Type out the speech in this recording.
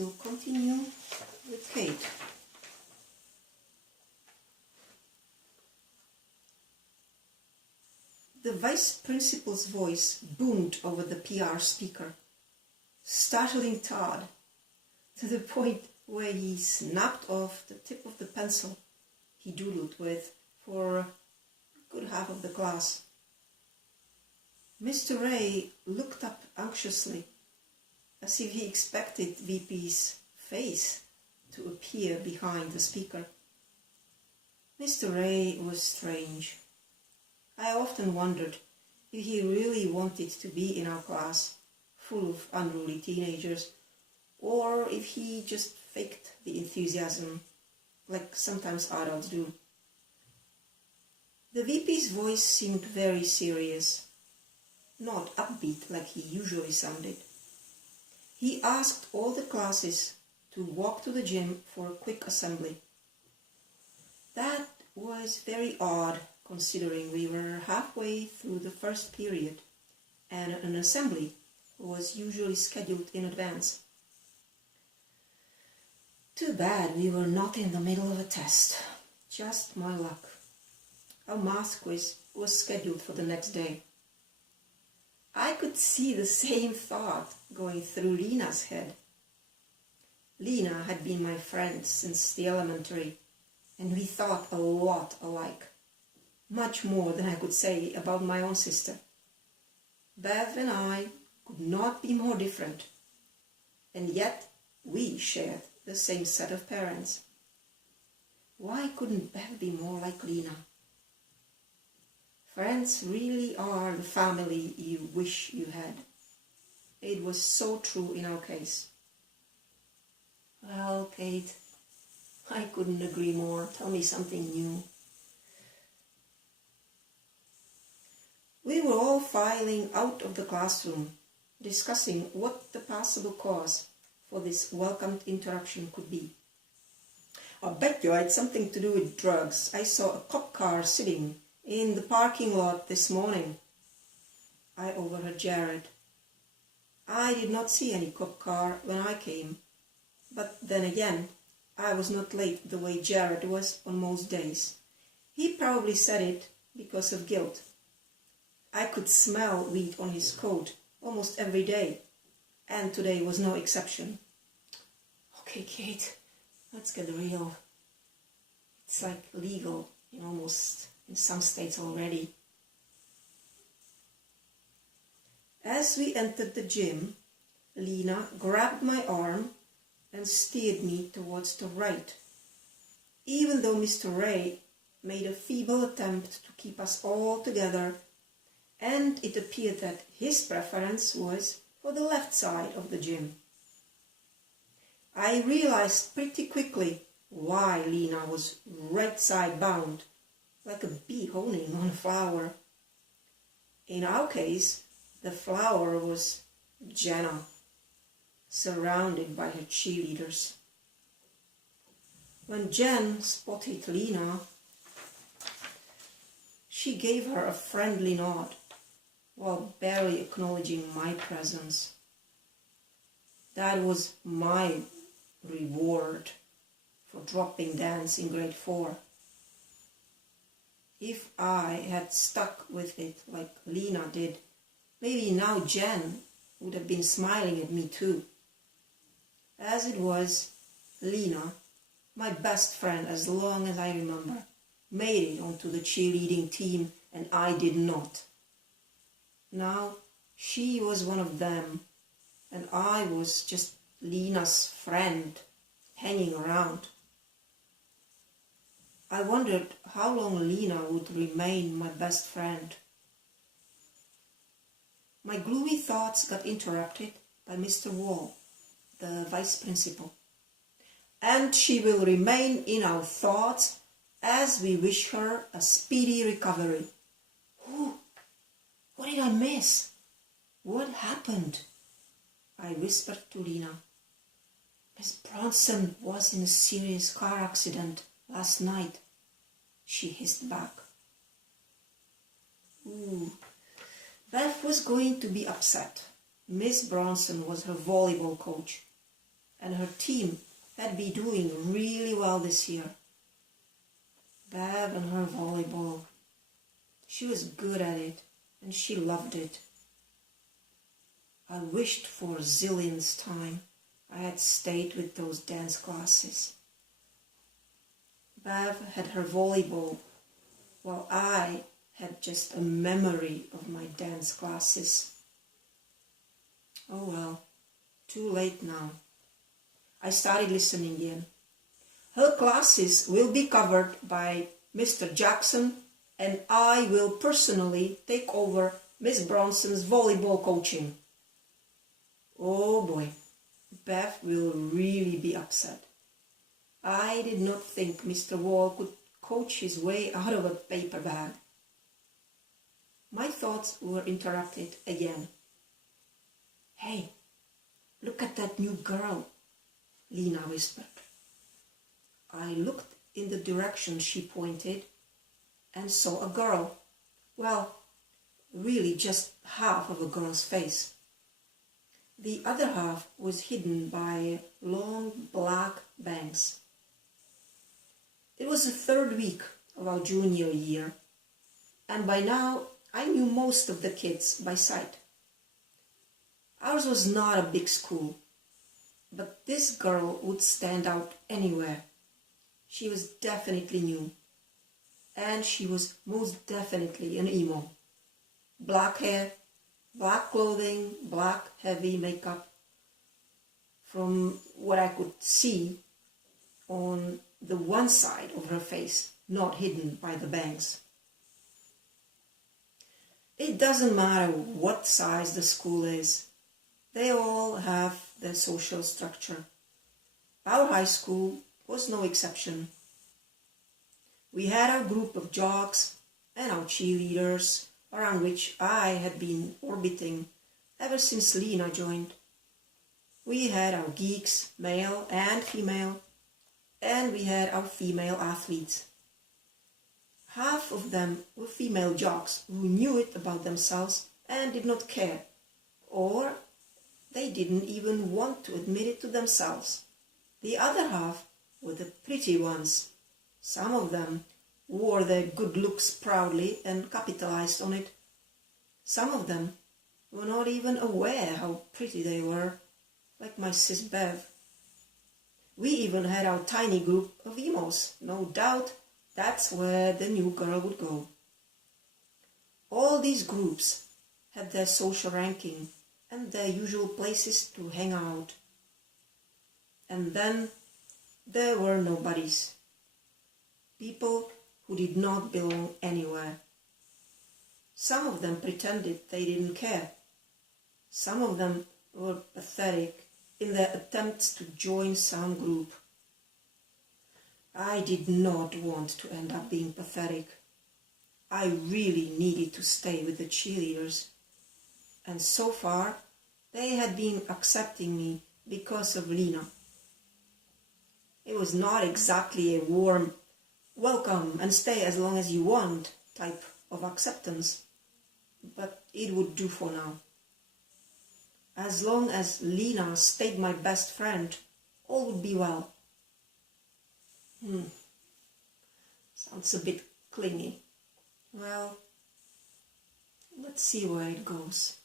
will continue with Kate. The vice principal's voice boomed over the PR speaker, startling Todd to the point where he snapped off the tip of the pencil he doodled with for a good half of the class. Mr. Ray looked up anxiously, as if he expected VP's face to appear behind the speaker. Mr. Ray was strange. I often wondered if he really wanted to be in our class, full of unruly teenagers, or if he just faked the enthusiasm, like sometimes adults do. The VP's voice seemed very serious, not upbeat like he usually sounded. He asked all the classes to walk to the gym for a quick assembly. That was very odd, considering we were halfway through the first period and an assembly was usually scheduled in advance. Too bad we were not in the middle of a test. Just my luck. Our math quiz was scheduled for the next day. I could see the same thought going through Lena's head. Lena had been my friend since the elementary, and we thought a lot alike. Much more than I could say about my own sister. Bev and I could not be more different, and yet we shared the same set of parents. Why couldn't Bev be more like Lena? Friends really are the family you wish you had. It was so true in our case. Well, Kate, I couldn't agree more. Tell me something new. We were all filing out of the classroom, discussing what the possible cause for this welcomed interruption could be. I bet you had something to do with drugs. I saw a cop car sitting in the parking lot this morning. I overheard Jared. I did not see any cop car when I came, but then again, I was not late the way Jared was on most days. He probably said it because of guilt. I could smell weed on his coat almost every day, and today was no exception. Okay, Kate, let's get real. It's like legal in some states already. As we entered the gym, Lena grabbed my arm and steered me towards the right, even though Mr. Ray made a feeble attempt to keep us all together, and it appeared that his preference was for the left side of the gym. I realized pretty quickly why Lena was right side bound, like a bee honing on a flower. In our case, the flower was Jenna, surrounded by her cheerleaders. When Jen spotted Lena, she gave her a friendly nod, while barely acknowledging my presence. That was my reward for dropping dance in grade 4. If I had stuck with it like Lena did, maybe now Jen would have been smiling at me too. As it was, Lena, my best friend as long as I remember, made it onto the cheerleading team and I did not. Now, she was one of them, and I was just Lena's friend, hanging around. I wondered how long Lena would remain my best friend. My gloomy thoughts got interrupted by Mr. Wall, the vice principal. And she will remain in our thoughts as we wish her a speedy recovery. Ooh. What did I miss? What happened? I whispered to Lena. Miss Bronson was in a serious car accident last night, she hissed back. Ooh. Beth was going to be upset. Miss Bronson was her volleyball coach. and her team had been doing really well this year. Bev and her volleyball. She was good at it, and she loved it. I wished for zillionth time I had stayed with those dance classes. Bev had her volleyball, while I had just a memory of my dance classes. Oh well, too late now. I started listening again. Her classes will be covered by Mr. Jackson, and I will personally take over Miss Bronson's volleyball coaching. Oh boy, Bev will really be upset. I did not think Mr. Wall could coach his way out of a paper bag. My thoughts were interrupted again. Hey, look at that new girl, Lena whispered. I looked in the direction she pointed and saw a girl. Well, really just half of a girl's face. The other half was hidden by long black bangs. It was the third week of our junior year, and by now I knew most of the kids by sight. Ours was not a big school, but this girl would stand out anywhere. She was definitely new, and she was most definitely an emo. Black hair, black clothing, black heavy makeup. From what I could see on the one side of her face, not hidden by the bangs. It doesn't matter what size the school is. They all have their social structure. Our high school was no exception. We had our group of jocks and our cheerleaders, around which I had been orbiting ever since Lena joined. We had our geeks, male and female, and we had our female athletes. Half of them were female jocks who knew it about themselves and did not care, or they didn't even want to admit it to themselves. The other half were the pretty ones. Some of them wore their good looks proudly and capitalized on it. Some of them were not even aware how pretty they were, like my sis Bev. We even had our tiny group of emos. No doubt that's where the new girl would go. All these groups had their social ranking and their usual places to hang out. And then there were nobodies. People who did not belong anywhere. Some of them pretended they didn't care. Some of them were pathetic in their attempts to join some group. I did not want to end up being pathetic. I really needed to stay with the cheerleaders. And so far, they had been accepting me because of Lena. It was not exactly a warm, welcome and stay as long as you want type of acceptance, but it would do for now. As long as Lena stayed my best friend, all would be well. Sounds a bit clingy. Well, let's see where it goes.